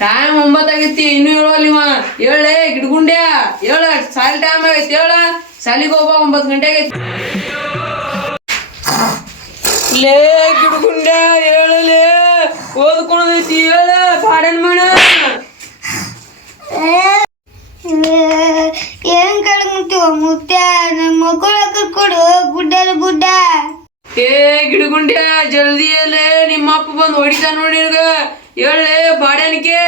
Time ಒಂಬತ್ತಾಗೈತಿ ಇನ್ನೂ ಹೇಳೋಲ್ಲ ಇವ. ಹೇಳೆ ಗಿಡ್ಗುಂಡ್ಯ? ಹೇಳ ಸಾಲಿ ಟೈಮ್ ಆಗೈತಿ ಹೇಳ ಸಾಲಿಗೆ ಹೋಗ ಒಂಬತ್ತು ಗಂಟೆ ಆಗೈತಿ. ಲೇ ಗಿಡ್ಗುಂಡ್ಯ ಹೇಳಲೇ ಓದ್ಕೊಳದೈತಿ ಹೇಳ ಪಾಡನ್ ಮಣ ಏನ್ ಕಳ್ಕೊಂತೀವ ಮುತ್ಯ? ನಮ್ಮ ಮಕ್ಕಳ ಕೊಡು ಗುಡ್ಡಲ ಗುಡ್ಡ. ಏ ಗಿಡಗುಂಡ್ಯ ಜಲ್ದಿ ಹೇಳೇ ನಿಮ್ಮ ಅಪ್ಪ ಬಂದು ಹೊಡಿತಾ ನೋಡಿ ನಿನಗ ಹೇಳೇ ಬಾಡನಿಕೆ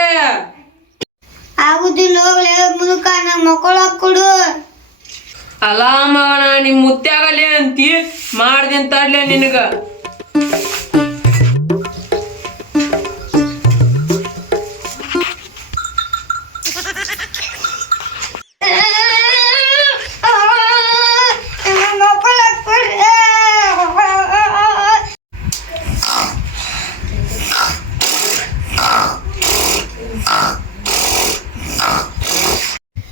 ಆಗುದಿಲ್ಲ ಹೋಗ್ಲೆ ಮುದುಕ ನಮ್ಮ ಮಕ್ಕಳ ಕೊಡು. ಅಲ್ಲ ನಿಮ್ಮ ನಿಮ್ ಮುತ್ಯಾಗಲೇ ಅಂತಿ ಮಾಡ್ದೆ ಅಂತಾಡ್ಲೆ ನಿನಗ.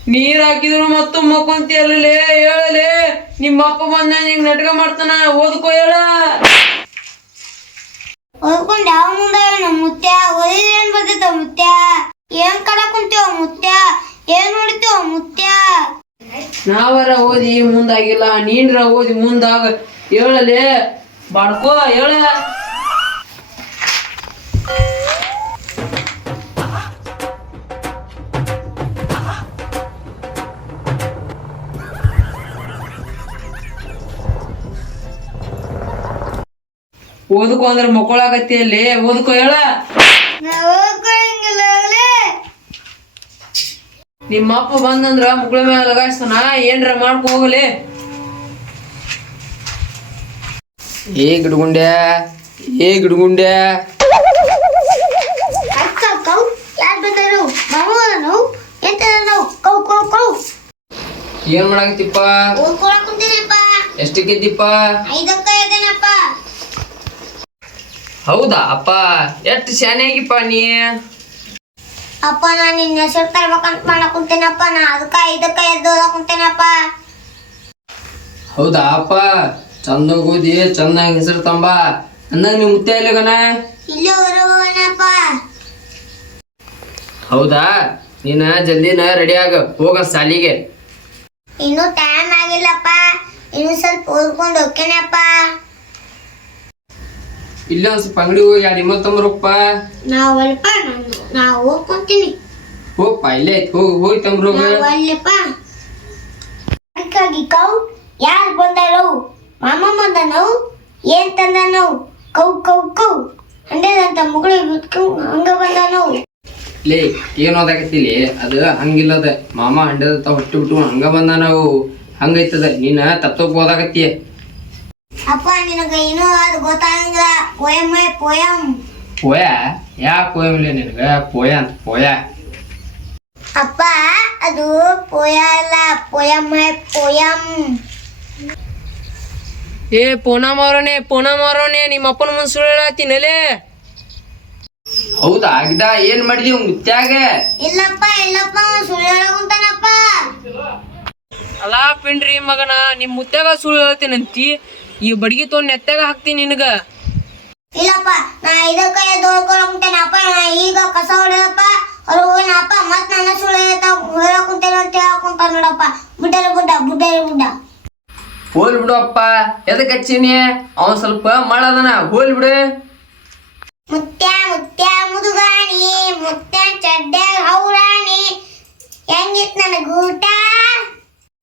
ನೀರ್ ಹಾಕಿದ್ರು ಮತ್ತು ಮಕ್ಕೊಂತಿಯಲ್ಲೇ ಹೇಳಲೇ ನಿಮ್ಮ ಅಪ್ಪ ಬಂದ ನಿಂಗ್ ನಾಟಕ ಮಾಡ್ತಾನ ಓದ್ಕೋ ಹೇಳ. ಓದ್ಕೊಂಡ್ ಯಾವ ಮುಂದೆ ನಮ್ಮ ಮುತ್ಯ? ಓದಿದ್ರೆ ಏನ್ ಬರ್ತೈತ ಮುತ್ಯ? ಏನ್ ಕಡ ಕುಂತೀವ ಮುತ್ಯ? ಏನ್ ನೋಡ್ತೀವ ಮುತ್ಯ? ನಾವರ ಓದಿ ಮುಂದಾಗಿಲ್ಲ ನೀನ್ರ ಓದಿ ಮುಂದಾಗ ಹೇಳಲೆ. ಬಾಡ್ಕೋ ಹೇಳ. ಓದ್ಕೋ ಅಂದ್ರೆ ಮಕ್ಕಳಾಗತ್ತಿ ಅಲ್ಲಿ, ಓದ್ಕೋ ಹೇಳ. ನಿಮ್ಮ ಅಪ್ಪ ಬಂದಂದ್ರ ಮುಗಳ ಮೇಲೆ ಲಗಾಯಿಸ್ತಾನ, ಏನ್ರ ಮಾಡ್ಕೊ ಹೋಗಲಿ. ಏ ಗಿಡಗುಂಡ್ಯ ಏ ಗಿಡಗುಂಡ್ಯ. ಏನ್ ಮಾಡಾಕತ್ತಿಪ್ಪ? ಇದೇನಪ್ಪ ಹೌದಾ? ಅಪ್ಪ ಎಷ್ಟು ಶಾನೆ ಆಗಿಪ್ಪ ನೀ? ಅಪ್ಪ ನಾನು ನಿನ್ನ ಹೆಸರು ತರ್ಬೇಕಂತ ಮಾಡಕ್ ಕುಂತೇನಪ್ಪ. ನಾ ಅದಕ್ಕ ಇದಕ್ಕ ಎದ್ದು ಓದಕ್ ಹೌದಾ ಅಪ್ಪ? ಚಂದ ಓದಿ ಚಂದಾಗಿ ಹೆಸರು ತಂಬ. ಅಂದಂಗ ನಿಮ್ಮ ಮುತ್ತೆ ಎಲ್ಲಿಗನ ಇಲ್ಲೇ ಏನಪ್ಪ ಹೌದಾ? ನೀನ ಜಲ್ದಿನ ರೆಡಿ ಆಗ ಹೋಗ ಸಾಲಿಗೆ ಇನ್ನು ಟೈಮ್ ಆಗಿಲ್ಲಪ್ಪ. ಇನ್ನು ಸ್ವಲ್ಪ ಓದ್ಕೊಂಡು ಹೋಗ್ತೇನಪ್ಪ. ಇಲ್ಲ ಒಂದ್ ಸ್ವಲ್ಪ ಅಂಗಡಿ ಹೋಗಿ ಎರಡು ಇಮ್ಮ ತಂಬರಪ್ಪ ನಾವು ಅಲ್ಪ ನಾವು ಓದ್ಕೊಂತೀನಿ ಹೋಗಪ್ಪ ಇಲ್ಲೇ ಐತ್ ಹೋಗಿ ಹೋಗಿ ತಂಬ್ರೋಗ ನಾವು ಅಲ್ಲಪ್ಪ. ಅದಕ್ಕಾಗಿ ಕೌ ಯಾರು ಬಂದಾಳು ಮಾಮ ಬಂದನು? ಏನ್ ತಂದನು? ಕೌ ಕೌ ಕೌ. ಹಂಡೇದಂತ ಮುಗಳು ಬಿಟ್ಕೊಂಡು ಹಂಗ ಬಂದನು? ಲೇ ಏನ್ ಓದಾಕತ್ತಿಲಿ ಅದು ಹಂಗಿಲ್ಲದ. ಮಾಮ ಹಂಡದ ಹೊಟ್ಟಿ ಬಿಟ್ಟು ಹಂಗ ಬಂದ ನಾವು ಹಂಗೈತದ. ನೀನ ತಪ್ಪ ತಪ್ಪ ಓದಾಕತ್ತಿ. ಅಪ್ಪ ನಿನಗ ಇನ್ನೂ ಅದು ಗೊತ್ತಾಗಂಗ ಪೋಯಮ್ ಪೋಯಮ್ ಪೋಯ. ಯಾ ಪೋಯಮ್ಲೆ ನಿನಗ? ಪೋಯ ಅಂತ ಪೋಯ. ಅಪ್ಪ ಅದು ಪೋಯ ಅಲ್ಲ. ಪೋಯಮ್ ಪೋಯಮ್ ಏ ಪೋನ ಮಾರೋನೆ ಪೋನ ಮಾರೋಣ ನಿಮ್ಮ ಅಪ್ಪನ ಮುಂದ್ ಸುಳ್ಳು ಹೇಳತ್ತೀನಲೇ ಹೌದಾ? ಆಗಿದ ಏನ್ ಮಾಡಿದಿ ಮುತ್ಯಾಗ ಇಲ್ಲಪ್ಪ ಇಲ್ಲಪ್ಪ ಸುಳ್ಳು ಹೇಳಕುಂತಾನಪ್ಪ. ಅಲ್ಲ ಪಿಂಡ್ರಿ ಮಗನ ನಿಮ್ ಮುತ್ಯಾಗ ಸುಳ್ಳು ಹೇಳ್ತೇನಂತಿ ಈ ಬಡ್ಗಿ ತೊಗೊಂಡ್ ನೆತ್ತಾಗ ಹಾಕ್ತೀನಿ ನಿನಗ. ಇಲ್ಲಪ್ಪ ನಾ ಇದಕ್ಕ ದೋಡ್ಕೊಳಕುಂತೇನಪ್ಪ ನಾ ಈಗ ಕಸ ಹೊಡೆದಪ್ಪ ಹೊರಗೋನಪ್ಪ ಮತ್ ನನ್ನ ಸುಳ್ಳು ಹೇಳಕುಂತೇನೆ ಅಂತ ನೋಡಪ್ಪ. ಬುಡ್ಡಲ ಬುಡ್ಡ ಬುಡ್ಡಲ ಬುಡ್ಡ ಹೋಲ್ ಬಿಡು ಅಪ್ಪ ಎದಕ್ ಹಚ್ಚೀನಿ? ಅವನ್ ಸ್ವಲ್ಪ ಮಾಡದನ ಹೋಲ್ ಬಿಡು. ಮುತ್ಯ ಮುತ್ಯ ಮುದುಗಾಣಿ ಮುತ್ಯ ಚಡ್ಡ ಹೌರಾಣಿ ಹೆಂಗಿತ್ ನನ್ನ ಊಟ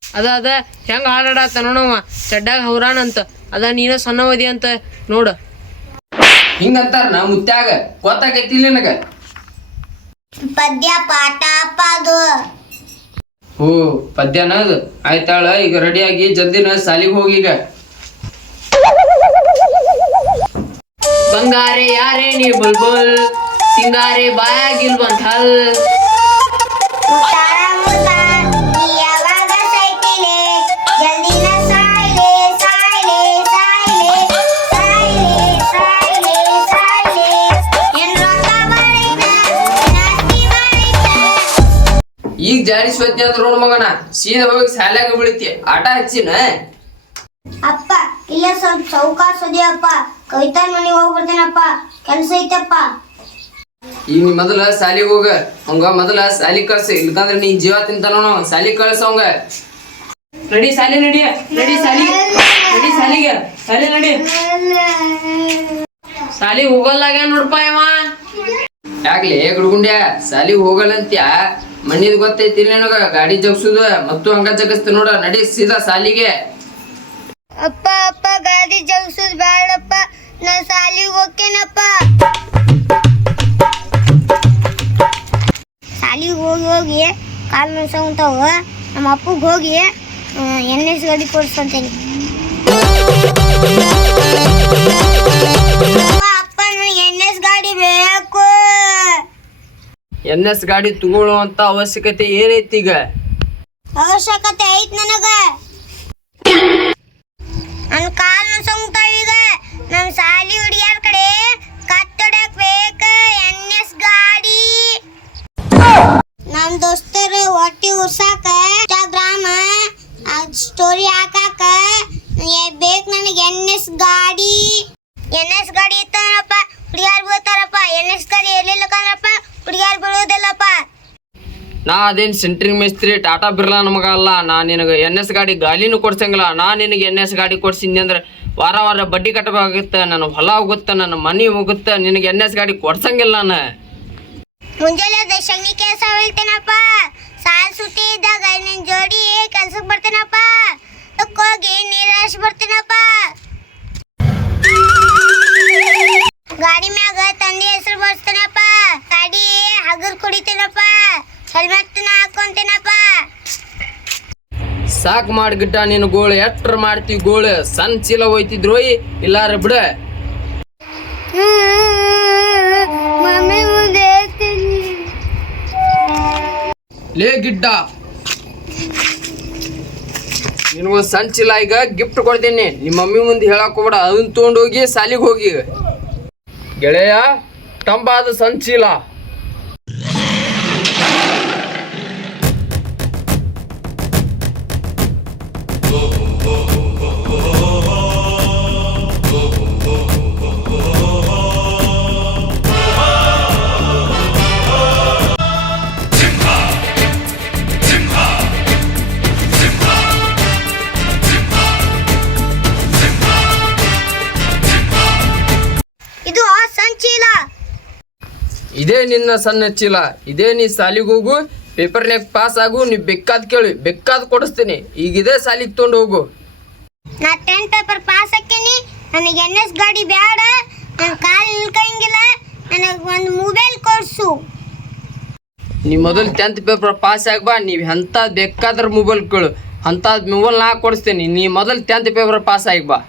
ಅದ ಅದ ಹೆಂಗ ಹಾಡಾಡತ್ತ ನೋಡವ ಚಡ್ಡಾಗ ಹೌರಾಣ ಅಂತ. ಅದ ನೀನ ಸಣ್ಣವದಿ ಅಂತ ನೋಡ. ಹಿಂಗಂತಾರ ನಾ ಮುತ್ಯಾಗ ಗೊತ್ತಾಗೈತಿ ನಿನಗ? ಪದ್ಯ ಪಾಠ ಅಪ್ಪ ಅದು. ಓ ಪದ್ಯನ ಅದು. ಆಯ್ತಾಳ ಈಗ ರೆಡಿಯಾಗಿ ಆಗಿ ಜಲ್ದಿನ ಸಾಲಿಗೆ ಹೋಗಿ ಈಗ. ಬಂಗಾರೆ ಯಾರೇ ನೀ ಬುಲ್ಬುಲ್ ಸಿಂಗಾರೆ ಬಾಯಾಗಿಲ್ ಬಂತ ಜಾಡಿ ಸ್ವಚ್ಛ ಅಂತ ನೋಡ್ ಮಗನ. ಸೀದಾ ಹೋಗಿ ಶಾಲ್ಯಾಗ ಬೀಳ್ತಿ. ಆಟ ಹಚ್ಚಿನ? ಅಪ್ಪ ಇಲ್ಲ ಸ್ವಲ್ಪ ಚೌಕಾಸ್ ಅಪ್ಪ ಕವಿತಾ ಮನೆಗೆ ಹೋಗ್ಬಿಡ್ತೇನಪ್ಪ ಕೆಲ್ಸ ಐತಪ್ಪ. ಈಗ ನೀ ಮೊದಲ ಸಾಲಿಗೆ ಹೋಗ. ಅವಂಗ ಮೊದಲ ಸಾಲಿ ಕಳ್ಸ. ಇಲ್ಕಂದ್ರೆ ನೀನ್ ಜೀವ ತಿಂತಾನ ಸಾಲಿ ಕಳ್ಸ ಅವಂಗ. ನಡಿ ಸಾಲಿ ನಡಿ. ನಡಿ ಸಾಲಿ. ನಡಿ ಸಾಲಿಗೆ. ಸಾಲಿ ನಡಿ. ಸಾಲಿ ಹೋಗಲ್ಲಾಗ ನೋಡಪ್ಪ ಇವ. ಯಾಕ್ಲೆ? ಗುಡ್ಗುಂಡ್ಯ ಸಾಲಿಗೆ ಹೋಗಲ್ಲಂತ್ಯ. ಮಣ್ಣಿದ್ ಗೊತ್ತೈತಿ ನಿನಗ ಗಾಡಿ ಜಗ್ಸುದು, ಮತ್ತು ಹಂಗ ಜಗಸ್ತ ನೋಡ, ನಡಿ ಸೀದಾ ಸಾಲಿಗೆ. ಅಪ್ಪ ಅಪ್ಪ, ಗಾಡಿ ಜಗ್ಸುದ್ ಬೇಡಪ್ಪ ನಾ ಸಾಲಿಗೆ ಹೋಗ್ತೇನಪ್ಪ. ಸಾಲಿಗೆ ಹೋಗಿ ಹೋಗಿ, ಕಾಲು ನುಡ್ಸೋಂತಾವ ನಮ್ಮ ಅಪ್ಪಗೆ ಹೋಗಿ ಎನ್ ಎಸ್ ಗಾಡಿ ಕೊಡ್ಸಂತೇನಿ ಎನ್ ಎಸ್ ಗಾಡಿ ತಗೊಳ್ಳುವಂತ ಅವಶ್ಯಕತೆ ಏನೈತಿ ಈಗ? ಅವಶ್ಯಕತೆ ಐತ್ ನನಗ. ನನ್ ಕಾಲ್ ನುಸಂಗ್ತಾವ ಈಗ. ನಮ್ ಸಾಲಿ ಹುಡುಗಿಯರ್ ಕಡೆ ಕತ್ತಡಕ್ ಬೇಕ ಎನ್ ಎಸ್ ಗಾಡಿ. ನಮ್ ದೋಸ್ತರು ಹೊಟ್ಟಿ ಉರ್ಸಾಕ ಇನ್ಸ್ಟಾಗ್ರಾಮ ಸ್ಟೋರಿ ಹಾಕಾಕ ಬೇಕ್ ನನಗೆ ಎನ್ ಎಸ್ ಗಾಡಿ. ಎನ್ ಎಸ್ ಗಾಡಿ ಇತ್ತಾರಪ್ಪ ಹುಡುಗಿಯರ್ ಬೀಳ್ತಾರಪ್ಪ, ಎನ್ ಎಸ್ ಗಾಡಿ ಎಲ್ಲಿಲ್ಲ ಕಾಣಪ್ಪ. ಹುಡುಗಿಯಾರ್ ಬೀಳೋದಿಲ್ಲಪ್ಪ. ನಾ ಅದೇನ್ ಸೆಂಟ್ರಿಂಗ್ ಮೇಸ್ತ್ರಿ ಟಾಟಾ ಬಿರ್ಲಾ ನಮಗ ಅಲ್ಲ ನಾ ನಿನಗೆ ಎನ್ ಎಸ್ ಗಾಡಿ ಗಾಲಿನೂ ಕೊಡ್ಸಂಗಿಲ್ಲ. ನಾ ನಿನಗೆ ಎನ್ ಎಸ್ ಗಾಡಿ ಕೊಡ್ಸಿದ್ನಿ ಅಂದ್ರೆ ವಾರ ವಾರ ಬಡ್ಡಿ ಕಟ್ಟಬೇಕಾಗುತ್ತೆ ನನ್ನ ಹೊಲ ಹೋಗುತ್ತೆ ನನ್ನ ಮನೆ ಹೋಗುತ್ತೆ ನಿನಗೆ ಎನ್ ಎಸ್ ಗಾಡಿ ಕೊಡ್ಸಂಗಿಲ್ಲ ನಾನು. ಮುಂಜಾನೆ ದಶಮಿ ಶಗಣಿ ಕೆಲಸ ಹೇಳ್ತೇನಪ್ಪ ಸಾಲ್ ಸುತ್ತಿ ಇದ್ದಾಗ ನಿನ್ ಜೋಡಿ ಕೆಲ್ಸಕ್ಕೆ ಬರ್ತೇನಪ್ಪ. ಹೋಗಿ ನೀರ್ ಹರಿಸಿ ಬರ್ತೇನಪ್ಪ. ಗಾಡಿ ಮ್ಯಾಗ ತಂದೆ ಹೆಸರು ಸಾಕ್ ಮಾಡ್ಗಿಟ್ಟ ನೀನು ಗೋಳು ಎಟ್ರ ಮಾಡ್ತೀವಿ ಗೋಳು ಸಣ್ಣ ಚೀಲ ಹೋಯ್ತಿದ್ರೋಯ್ ಇಲ್ಲಾರ ಬಿಡ. ಲೇ ಗಿಡ್ಡ. ನಿನಗೊಂದು ಸಣ್ಣ ಚೀಲ ಈಗ ಗಿಫ್ಟ್ ಕೊಡ್ತೀನಿ. ನಿಮ್ಮ ಮಮ್ಮಿ ಮುಂದೆ ಹೇಳಕ್ ಹೋಗ್ಬೇಡ ಅದನ್ನ ತೊಗೊಂಡು ಹೋಗಿ ಸಾಲಿಗೆ ಹೋಗಿ. ಗೆಳೆಯ ತಂಬಾದ ಸಣ್ಣ ಚೀಲ. ಇದೇ ನಿನ್ನ ಸಣ್ಣ ಚೀಲ ಇದೇ ನೀ ಸಾಲಿಗೆ ಹೋಗು ಪೇಪರ್ನ್ಯಾಗ ಪಾಸ್ ಆಗು ನೀ ಬೇಕಾದ್ ಕೇಳಿ ಬೇಕಾದ್ ಕೊಡಿಸ್ತೀನಿ. ಈಗ ಇದೇ ಸಾಲಿಗೆ ತೊಗೊಂಡು ಹೋಗು. ನಾ ಟೆಂತ್ ಪೇಪರ್ ಪಾಸ್ ಹಾಕೇನಿ ನನಗೆ ಎನ್ ಎಸ್ ಗಾಡಿ ಬೇಡ ನನ್ನ ಕಾಲು ನಿಲ್ಕಂಗಿಲ್ಲ ನನಗೆ ಒಂದು ಮೊಬೈಲ್ ಕೊಡ್ಸು. ನೀ ಮೊದಲು ಟೆಂತ್ ಪೇಪರ್ ಪಾಸ್ ಆಗ್ಬಾ ನೀವು ಎಂಥದ್ದು ಬೇಕಾದ್ರೆ ಮೊಬೈಲ್ ಕೇಳು. ಅಂಥದ್ದು ಮೊಬೈಲ್ ನಾ ಕೊಡಿಸ್ತೀನಿ ನೀ ಮೊದಲು ಟೆಂತ್ ಪೇಪರ್ ಪಾಸ್ ಆಗ್ಬಾ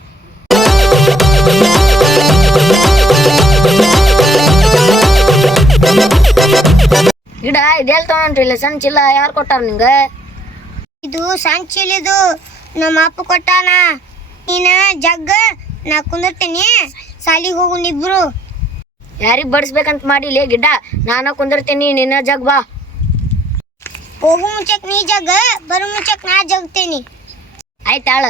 ಗಿಡ ಇದೆಲ್ ತಗೊಂಡ್ರಿ ಸಣ್ಣ ಚಿಲ್ಲ ಯಾರು ಕೊಟ್ಟಾರ ನಿಂಗ? ಇದು ಸಂಚಿಲಿದು ನಮ್ಮ ಅಪ್ಪ ಕೊಟ್ಟಾನ. ನೀನ ಜಗ್ಗ ನಾ ಕುಂದಿರ್ತೀನಿ. ಸಾಲಿಗೆ ಹೋಗು ಇಬ್ರು ಯಾರಿಗೆ ಬಡಿಸ್ಬೇಕಂತ ಮಾಡಿಲ್ಲ ಗಿಡ್ಡ? ನಾನು ಕುಂದಿರ್ತೀನಿ ನಿನ್ನ ಜಗ್ ಬಾ. ಹೋಗು ಮುಂಚಕ್ ನೀ ಜಗ್ ಬರೋ ಮುಂಚಕ್ ನಾ ಜಗ್ತೇನಿ. ಆಯ್ತಾಳ